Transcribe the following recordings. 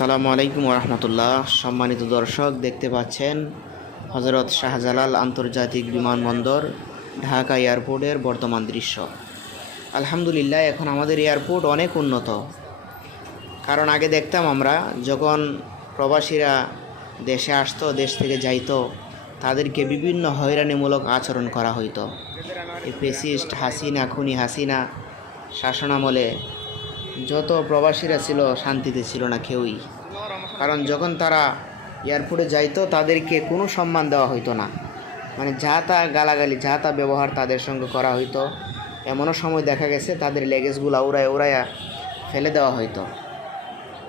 আসসালামু আলাইকুম রহমতুল্লাহ। সম্মানিত দর্শক, দেখতে পাচ্ছেন হজরত শাহজালাল আন্তর্জাতিক বিমানবন্দর ঢাকা এয়ারপোর্টের বর্তমান দৃশ্য। আলহামদুলিল্লাহ, এখন আমাদের এয়ারপোর্ট অনেক উন্নত। কারণ আগে দেখতাম আমরা যখন প্রবাসীরা দেশে আসতো, দেশ থেকে যাইতো, তাদেরকে বিভিন্ন হয়রানিমূলক আচরণ করা হইতো। এই ফেসিস্ট হাসিনা, খুনি হাসিনা শাসনামলে যত প্রবাসীরা ছিল শান্তিতে ছিল না কেউই। কারণ যখন তারা এয়ারপোর্টে যাইতো তাদেরকে কোনো সম্মান দেওয়া হইতো না, মানে যা তা গালাগালি, যা তা ব্যবহার তাদের সঙ্গে করা হইতো। এমনও সময় দেখা গেছে তাদের লেগেজগুলো উড়াইয়া ফেলে দেওয়া হইতো,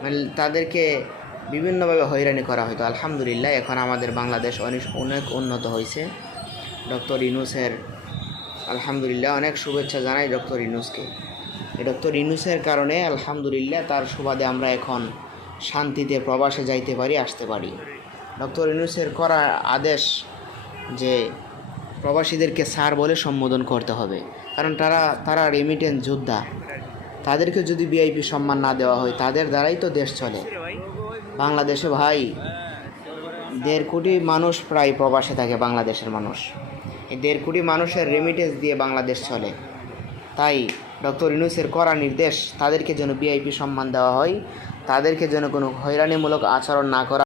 মানে তাদেরকে বিভিন্নভাবে হয়রানি করা হইতো। আলহামদুলিল্লাহ, এখন আমাদের বাংলাদেশ অনেক উন্নত হয়েছে। ডক্টর ইউনূসের আলহামদুলিল্লাহ অনেক শুভেচ্ছা জানাই ডক্টর ইউনূসকে। ডক্টর ইউনূসের কারণে আলহামদুলিল্লাহ তার সুবাদে আমরা এখন শান্তিতে প্রবাসে যাইতে পারি, আসতে পারি। ডক্টর ইউনূসের করা আদেশ যে প্রবাসীদেরকে স্যার বলে সম্বোধন করতে হবে, কারণ তারা রেমিটেন্স যোদ্ধা। তাদেরকে যদি ভিআইপি সম্মান না দেওয়া হয়, তাদের দ্বারাই তো দেশ চলে। বাংলাদেশে ভাই 1.5 কোটি মানুষ প্রায় প্রবাসে থাকে, বাংলাদেশের মানুষ। এই 1.5 কোটি মানুষের রেমিটেন্স দিয়ে বাংলাদেশ চলে। তাই ডক্টর ইউনূসের করা নির্দেশ, তাদেরকে যেন ভিআইপি সম্মান দেওয়া হয়, তাদেরকে যেন কোনো হয়রানিমূলক আচরণ না করা